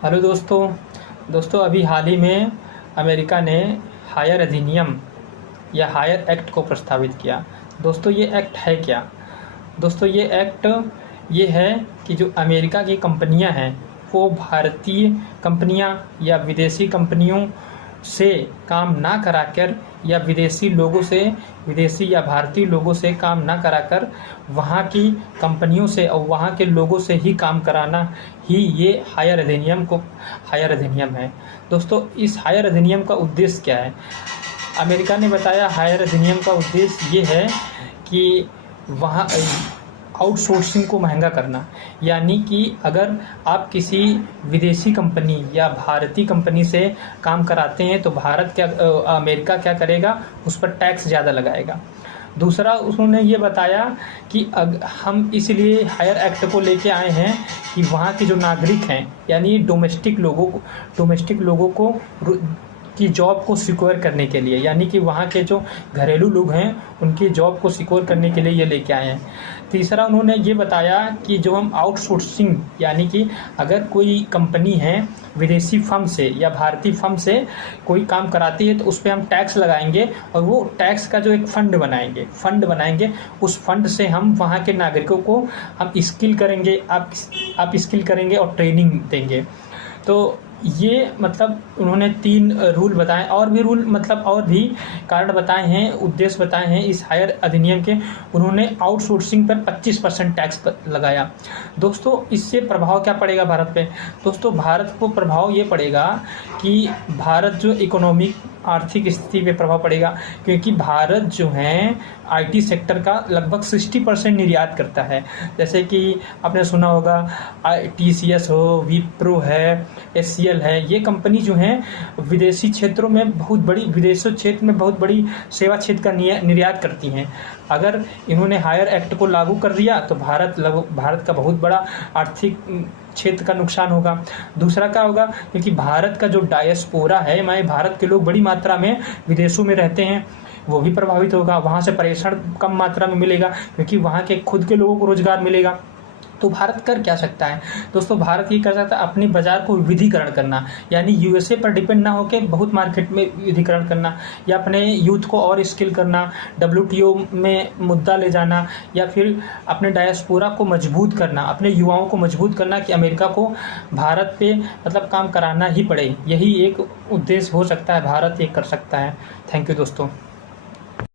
Hello दोस्तों अभी हाल ही में अमेरिका ने हायर अधिनियम या हायर एक्ट को प्रस्तावित किया। दोस्तों ये एक्ट है क्या? दोस्तों ये एक्ट ये है कि जो अमेरिका की कंपनियां हैं वो भारतीय कंपनियां या विदेशी कंपनियों से काम ना कराकर या विदेशी या भारतीय लोगों से काम ना कराकर वहाँ की कंपनियों से और वहाँ के लोगों से ही काम कराना ही ये हायर अधिनियम है। दोस्तों इस हायर अधिनियम का उद्देश्य क्या है? अमेरिका ने बताया हायर अधिनियम का उद्देश्य ये है कि वहाँ आउटसोर्सिंग को महंगा करना, यानी कि अगर आप किसी विदेशी कंपनी या भारतीय कंपनी से काम कराते हैं तो अमेरिका क्या करेगा, उस पर टैक्स ज़्यादा लगाएगा। दूसरा उन्होंने ये बताया कि हम इसलिए हायर एक्ट को लेके आए हैं कि वहाँ के जो नागरिक हैं यानी डोमेस्टिक लोगों को की जॉब को सिक्योर करने के लिए, यानी कि वहाँ के जो घरेलू लोग हैं उनकी जॉब को सिक्योर करने के लिए ये लेके आए हैं। तीसरा उन्होंने ये बताया कि जो हम आउटसोर्सिंग, यानी कि अगर कोई कंपनी है विदेशी फर्म से या भारतीय फर्म से कोई काम कराती है तो उस पर हम टैक्स लगाएंगे और वो टैक्स का जो एक फंड बनाएंगे उस फंड से हम वहाँ के नागरिकों को हम स्किल करेंगे, आप स्किल करेंगे और ट्रेनिंग देंगे। तो ये मतलब उन्होंने 3 रूल बताए और भी कारण बताए हैं, उद्देश्य बताए हैं इस हायर अधिनियम के। उन्होंने आउटसोर्सिंग पर 25% टैक्स लगाया। दोस्तों इससे प्रभाव क्या पड़ेगा भारत पे? दोस्तों भारत को प्रभाव ये पड़ेगा कि भारत जो इकोनॉमिक आर्थिक स्थिति पे प्रभाव पड़ेगा, क्योंकि भारत जो है आईटी सेक्टर का लगभग 60% निर्यात करता है। जैसे कि आपने सुना होगा TCS हो, विप्रो है, HCL है, ये कंपनी जो है विदेशी क्षेत्रों में विदेशी क्षेत्र में बहुत बड़ी सेवा क्षेत्र का निर्यात करती हैं। अगर इन्होंने हायर एक्ट को लागू कर दिया तो भारत का बहुत बड़ा आर्थिक क्षेत्र का नुकसान होगा। दूसरा क्या होगा, क्योंकि भारत का जो डायस्पोरा है, हमारे भारत के लोग बड़ी मात्रा में विदेशों में रहते हैं, वो भी प्रभावित होगा। वहाँ से प्रेषण कम मात्रा में मिलेगा क्योंकि वहाँ के खुद के लोगों को रोजगार मिलेगा। तो भारत कर क्या सकता है? दोस्तों भारत ये कर सकता है अपने बाजार को विविधीकरण करना, यानी USA पर डिपेंड ना होकर बहुत मार्केट में विविधीकरण करना, या अपने यूथ को और स्किल करना, WTO में मुद्दा ले जाना, या फिर अपने डायस्पोरा को मजबूत करना, अपने युवाओं को मजबूत करना कि अमेरिका को भारत पे काम कराना ही पड़े। यही एक उद्देश्य हो सकता है, भारत ये कर सकता है। थैंक यू दोस्तों।